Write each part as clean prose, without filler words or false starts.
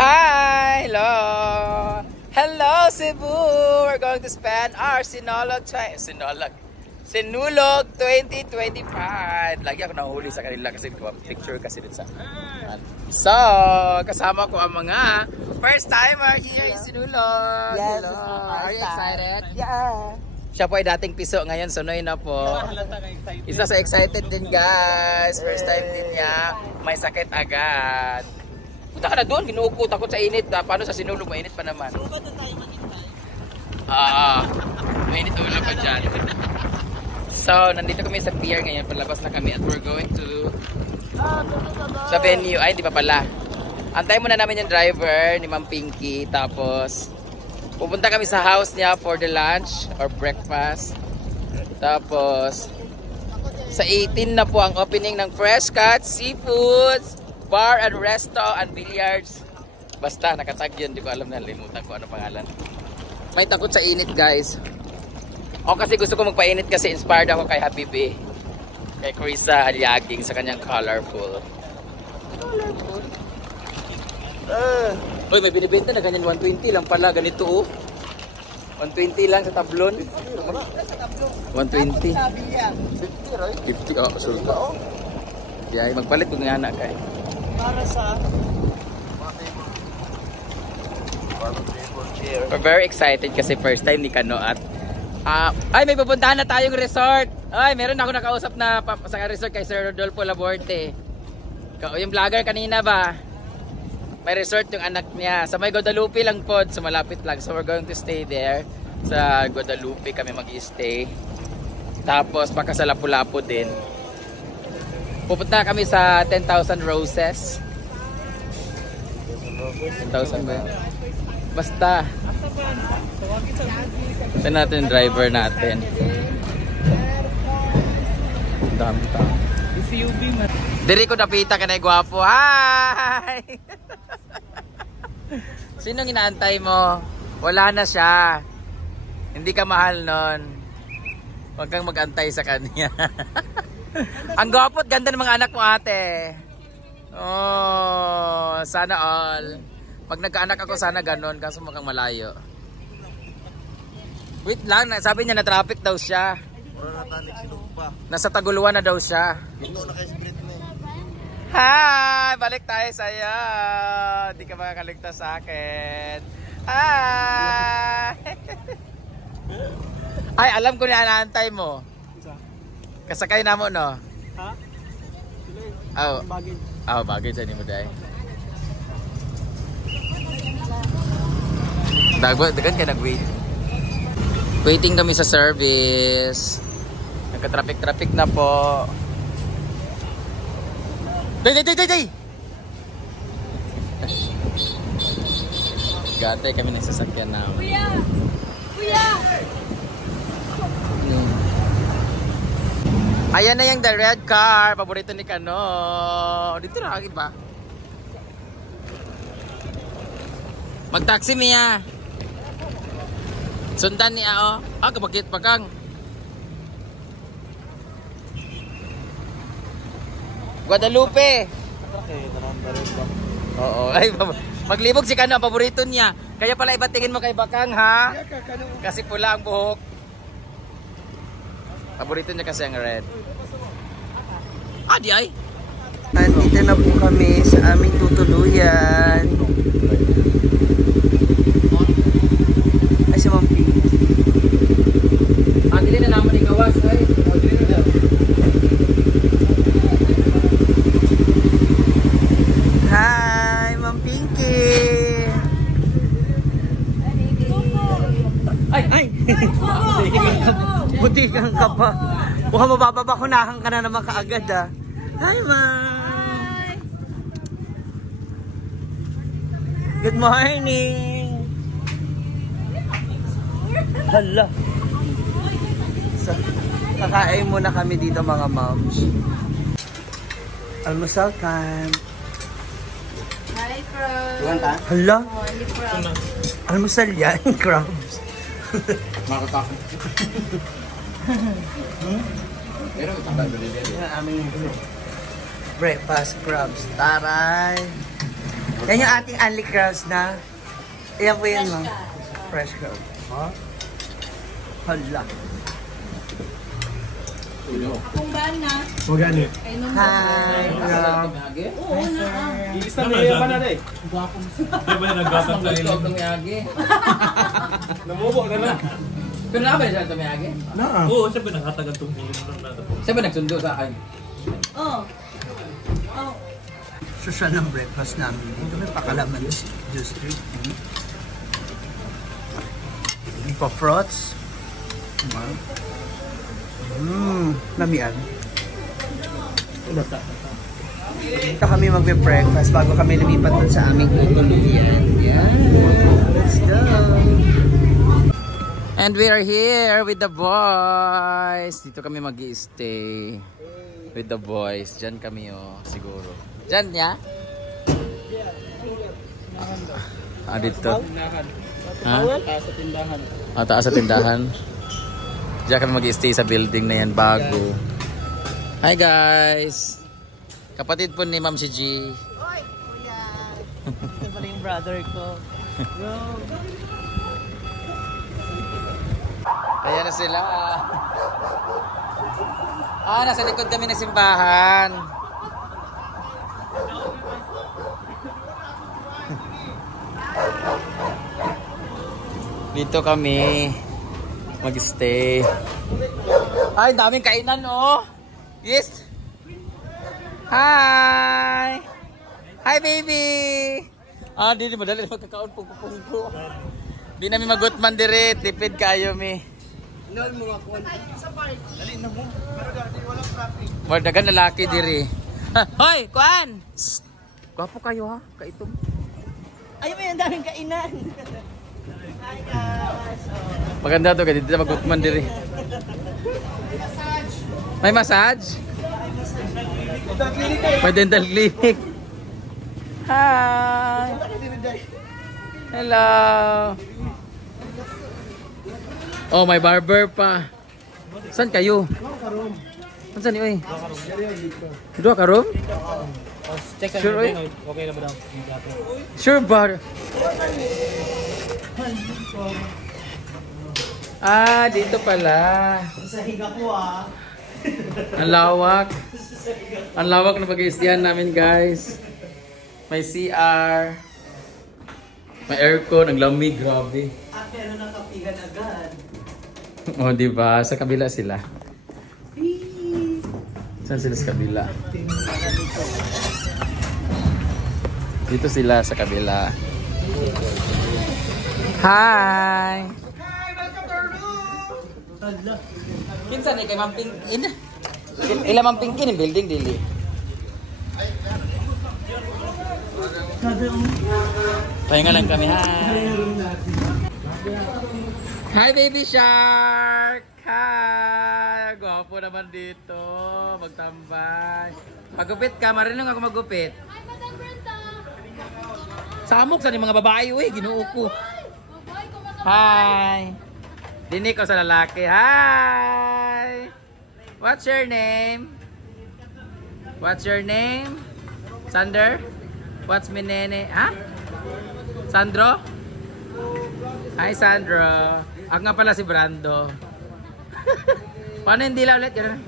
Hi! Hello! Hello, Cebu! We're going to spend our Sinulog 2025. Lagi ako nahuli sa kanila kasi picture kasi din sa So, kasama ko ang mga first timer here in Sinulog. Yes, Hello! Are you excited? Yeah! Siya po ay dating piso, ngayon sunoy na po. Isa sa excited din guys. First time din niya. May sakit agad. Punta ka na doon, ginuupo takot sa init. Paano sa Sinulog, mainit pa naman. So, ba't na tayo maghintay? Mainit ulo pa dyan. So, nandito kami sa pier ngayon. Palabas na kami at we're going to sa venue. Ay, hindi pa pala. Antayin muna namin yung driver ni Ma'am Pinky. Tapos, pupunta kami sa house niya for the lunch or breakfast. Tapos, sa 18 na po ang opening ng Fresh Cut Seafoods Bar and Resto and Billiards. Basta, nakatag yun. Hindi ko alam na, limutan ko ano pangalan. May takot sa init, guys. O kasi gusto ko magpainit kasi inspired ako kay Habibi. Kay Carissa Aliaging sa kanyang colorful. Colorful? Uy, may binibenta na ganyan 120 lang pala. Ganito, oh. 120 lang sa tablon. 120. 50, oh. Sulta. Yeah, magpalit ko nga na kay. Para sa we're very excited kasi first time ni Kano at ay may pupuntahan na tayong resort. Ay, meron ako nakausap na sa resort kay Sir Rodolfo Laborte. Yung vlogger kanina ba? May resort yung anak niya. Sa may Guadalupe lang po, so malapit lang. So we're going to stay there. Sa Guadalupe kami mag-i-stay. Tapos baka sa Lapu-Lapu din. Pupunta kami sa 10,000 Roses. 10,000 ba? Basta. Ito natin yung driver natin. Dami pa. Diri ko napita ka na gwapo. Hi! Sinong inaantay mo? Wala na siya. Hindi ka mahal nun. Huwag kang mag-antay sa kanya. Ang gwapo at ganda ng mga anak mo, ate. Oh, sana all. Pag nagkaanak ako, sana ganon. Kaso mukhang malayo. Wait lang, sabi niya na traffic daw siya. Nasa Taguluan na daw siya. Hi! Balik tayo sa'yo. Hindi ka makakaligtas sa akin. Hi! Ay, alam ko na inaantay mo. Kasakay na mo, no? Ha? Oh, bagay dyan mo dahil. Dagan ka nag-wait. Waiting kami sa service. Nagka-traffic na po. Day! Gate kami na sasakyan na. Kuya! Ayan na yung the red car. Paborito ni Kano. Dito na kagin ba? Mag-taxi Mia. Sundan niya, oh. Kabagit pa kang. Guadalupe. Oo. Ay, maglibog si Kano. Ang paborito niya. Kaya pala ibatingin mo kay Bakang, ha? Kasi pula ang buhok. Paborito niya kasi ang red. Di ay. Nandito na po kami sa aming tutuluyan. Ay, si Ma'am P. Dili na naman ikawas, ay. Dili na daw. Hi, Ma'am Pinky. Ay! Buti kang ka pa. Mukhang mabababakunahan ka na naman kaagad, ah. Hi, Ma'am! Good morning! Hala! So, kakain muna kami dito, mga moms. Almusal time. Hi, Crabs. Hala! Almusal yan, Crabs. Makatakot. Pero breakfast, Crabs. Taray! Yan yung ating Unli Crabs na. Iyan po yun, ma'am. Fresh crab. Ha? Hala. Kung gaan na. Magani. Ay, nung Hi, crab. Oo na. Isa na yan pa na rin. Di ba naggatang sa Ito inyo? ang tumiyagi. Namubo na lang. Pero na ba siya tumiyagi? Naa. Oo, siya ba nakatagal itong hilong lang natin? Siya ba nagsundo sa akin? Oh. Oh. Social ng breakfast namin. Dito may pakalaman sa Juice Street. Pa fruits. Lamian. Dito kami magbe-breakfast bago kami lumipat dun sa aming tutuluyan. Yan. Let's go. And we are here with the boys. Dito kami mag-i-stay with the boys. Diyan kami siguro. Diyan niya? Dito. Ha? Taas sa tindahan. Taas sa tindahan. Diyan kami mag-i-stay sa building na yan bago. Hi guys! Kapatid po ni Ma'am si G. Oy, kuya. Ito pala yung brother ko. Bro. Ayan na sila. Nasa likod kami ng simbahan. Dito kami mag-stay. Ay, daming kainan Yes. Hi. Hi baby. Di madali magkakaon pugpo. Di namin magutman dire, tipid kayo mi. Mordagan lalaki diri. Hoy, kuan. Gwapo kayo ha, kaitom. Ayun mo yung daming kainan. Hi guys. Maganda to, dito magutman diri. May massage? May dental clinic. Hi. Hello. Oh, may barber pa. Saan kayo? Saan niyo Dua ka room? Check Sure, oy. Okay na ba daw? Sure ba? Dito pala. Sa higa ko Ang lawak. Ang lawak na pag-iistihan namin, guys. May CR. May aircon, ang lamig, grabe. Pero nakapigan agad. Diba? Sa kabila sila. Saan sila sa kabila? Dito sila sa kabila. Hi! Pinsan kay Ma'am Pinkin. Ila Ma'am Pinkin yung building dili. Pahinga lang kami. Hi! Hi baby shark! Hi! Gwapo naman dito. Magtambay. Magupit ka. Marinong ako magupit. Hi, Madam Brenda. Samok sa ni mga babae. Uy, ginuo ko. Hi! Dinig ko sa lalaki. Hi! What's your name? What's your name? Sander? What's my nene? Ha? Sandro? Hi Sandro. Ako nga pala si Brando. Paano yung dila ulit? Gano'n.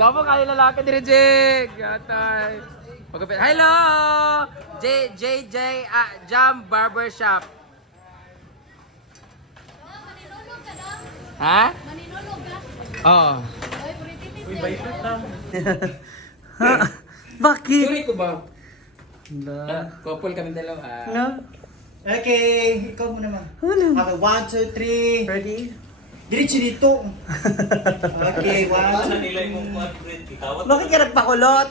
Gabo kayo lalaki din, Jig. Yatay. Pagkapit. Hello! JJ Jam Barbershop. Maninulog ka lang. Ha? Maninulog ka. Oo. Ay, pretty. Uy, bayot na. Bakit? Suri ko ba? Hala. Couple kami dalawa. No? Okay, ikaw muna ma. Hala. Okay, 1, 2, 3. Ready? Diretso dito. Okay, 1, 2, Bakit ka nagpakulot?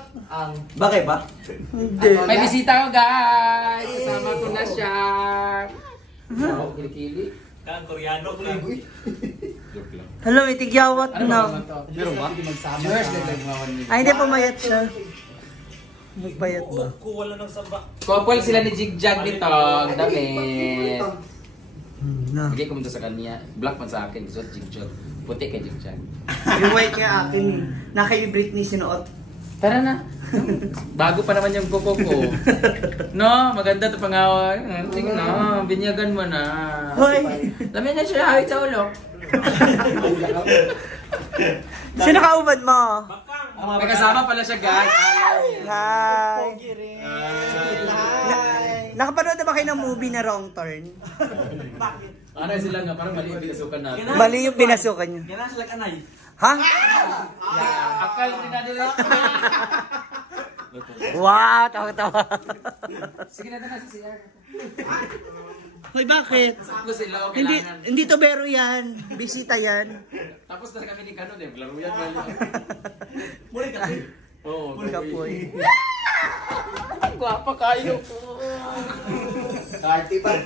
Bakit ba? Hindi. May bisita ko guys! Kasama ko na siya. Wow, kilikili. Kan Koreano ko lang. Hello, may tigyawat Ano ba na. naman to? Meron ba? Yours na nagmawan nila. Ay, hindi pumayat siya. Nagbayat ba? Wala nang samba. Couple sila ni Jigjag nito. Ang damit. Na. Bigay ko mo to sa kanya. Black man sa akin. So, Jigjag. Puti kay Jigjag. Yung white nga akin. Na kay Britney sinuot. Tara na. Bago pa naman yung kuko ko. No, maganda to pangawa. Sige na, binyagan mo na. Hoy! Lamin na siya, hawit sa ulo. Sino kaubad mo? May kasama pala siya, guys. Hi! Hi! Nakapanood na ba kayo ng movie na Wrong Turn? Ano sila nga, parang mali yung pinasukan natin. Mali yung pinasukan niyo. Kailangan sila kanay. Ha? Akal din na nila. Wow, tawa-tawa. Sige na sa CR. Hoy, bakit? Sakto sila, o Hindi, kailangan. hindi to bero yan. Bisita yan. Tapos na kami ni Kanon eh, laro yan. Muli kasi. Oo, Kapoy. Gwapa kayo. Party pa.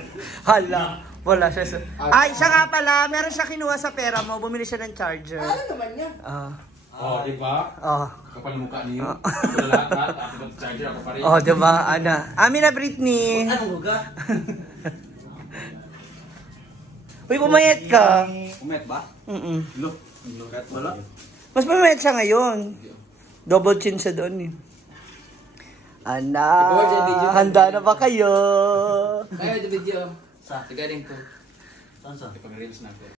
Hala, wala siya. Ay, siya nga pala, meron siya kinuha sa pera mo, bumili siya ng charger. Ano naman niya? Oh, di ba? Kapal mukha niyo. Wala lahat, ako ba charger ako pa rin. Oh, diba, Ana? Amin na, Britney. Ano ga? Uy, pumayat ka. Umet ba? Mm-mm. Wala. Mas pumayat siya ngayon. Double chin siya doon eh. Ana, handa na ba kayo? Kaya yung video. Sa? Tigaling ko. Saan sa? Ipag-reels na ako.